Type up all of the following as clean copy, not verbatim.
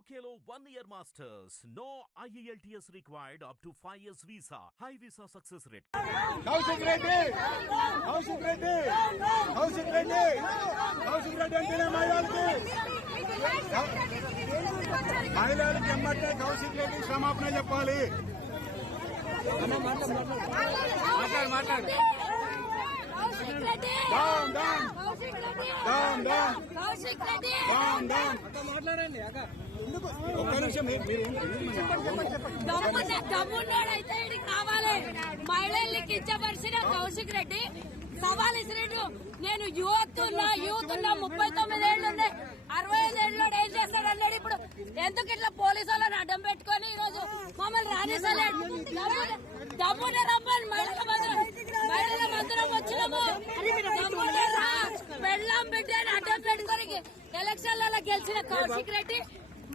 UKLO 1 year masters. No IELTS required up to 5 years visa. High visa success rate. Kaushik Reddy అంటేనే మహిళలకి ఎమ్మటే కౌశిక్ రెడ్డి క్షమాపణ చెప్పాలి. మాట్లాడు ఒక్క నిమిషం దమ్మున్నాడైతే కావాలి. మహిళల్ని కించపరిచిన కౌశిక్ రెడ్డి సవాల్ ఇసిరెడ్డి. నేను యూత్ ఉన్నా 39 ఏళ్ళు ఉన్నాయి, 65 ఏళ్ళు ఏం చేస్తాడన్నాడు. ఇప్పుడు ఎందుకు ఇట్లా పోలీసు వాళ్ళని అడ్డం పెట్టుకొని ఈ రోజు మమ్మల్ని రాణిస్తలేడు. దమ్మునే రమ్మని మహిళల మందిరం వచ్చినాము. పెళ్ళాం బిడ్డ అని అడ్డం పెట్టుకొని ఎలక్షన్లలో గెలిచిన కౌశిక్ రెడ్డి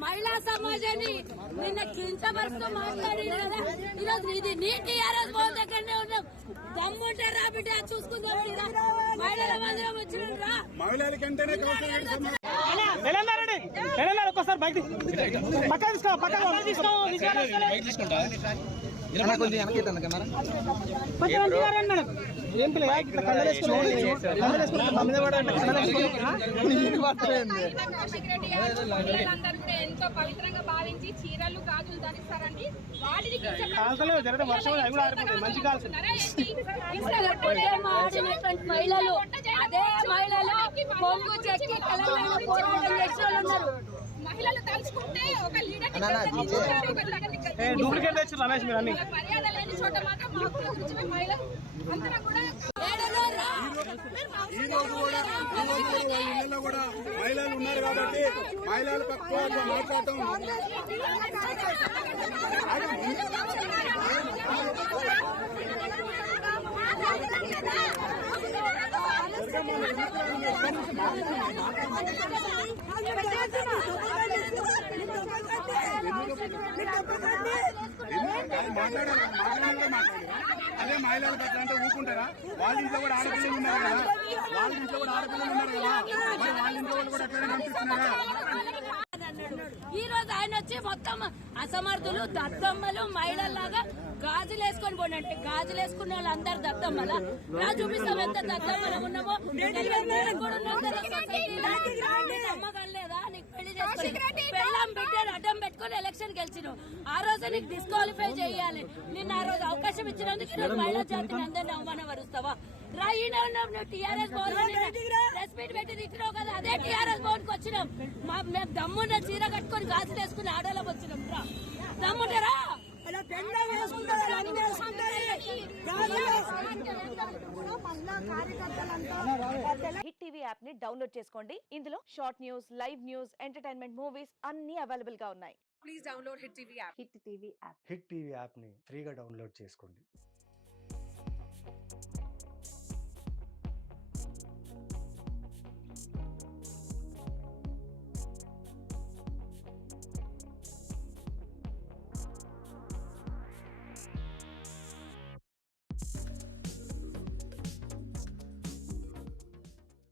మహిళా సమాజాన్ని నిన్న కించపరుస్తూ మాట్లాడి ఈరోజు ఇది నీ టీఆర్ఎస్ భవన్ దగ్గరనే ఉన్నాం. దమ్ముంటే రా బిడ్డ చూసుకుందాం. మహిళల మందిరం వచ్చిన ఒక్కసారి బయట ఎంతో పవిత్రంగా భావించి చీరలు గాజులు ధరిస్తారండి. వాటిని మహిళలు అదే మహిళలు కొంగు చెక్కి తెలంగాణ పోరాటం చేసే వాళ్ళు ఉన్నారు. మహిళలు తలుచుకుంటే ఒక లీడర్ మర్యాద లేని చోట మాత్రం మహిళలు అందరం కూడా ఈ రోజు కూడా ఇళ్లలో కూడా మహిళలు ఉన్నారు కాబట్టి మహిళల పక్షంగా మాట్లాడటం అదే మహిళలు పట్ల అంటే ఊరుకుంటారా? వాళ్ళ ఇంట్లో కూడా ఆడపిల్లలు ఉన్నారు కదా, వాళ్ళ ఇంట్లో కూడా ఆడపిల్లలు ఉన్నారు కదా, మరి వాళ్ళ ఇంట్లో కూడా ఎక్కడైనా కనిపిస్తున్నారా? ఈ రోజు ఆయన వచ్చి మొత్తం అసమర్థులు దద్దమ్మలు మహిళల్లాగా గాజులు వేసుకొని పోండి అంటే గాజులు వేసుకున్న వాళ్ళు అందరు దద్దమ్మల నా చూపిస్తాం. ఎంత దద్దమ్మలు ఉన్నామో అమ్మగలేదా నీకు పెళ్లి చేసుకుని పెళ్ళాం బిడ్డను అడ్డం పెట్టుకుని ఎలక్షన్ గెలిచినావు. ఆ రోజు నీకు డిస్క్వాలిఫై చేయాలి. నిన్న ఆ రోజు అవకాశం ఇచ్చినందుకు నువ్వు మహిళా జాతిని అందరినీ అవమానపరుస్తావా? రాయినా ఉన్నాం. నువ్వు టీఆర్ఎస్ భవన్ ప్రెస్ మీట్ పెట్టి తిట్టినావు కదా, అదే టీఆర్ఎస్ భవన్ కి వచ్చినాం. మేము దమ్మున్న చీర కట్టుకుని గాజులు వేసుకుని ఆడోళ్ళకి వచ్చినాం. రా దమ్ముంటారా? హిట్ టీవీ యాప్ ని డౌన్లోడ్ చేసుకోండి. ఇందులో short news, live news, entertainment movies అన్ని అవైలబుల్ గా ఉన్నాయి. Please download hit TV app. Hit TV app hit TV app ని ఫ్రీగా డౌన్లోడ్ చేసుకోండి.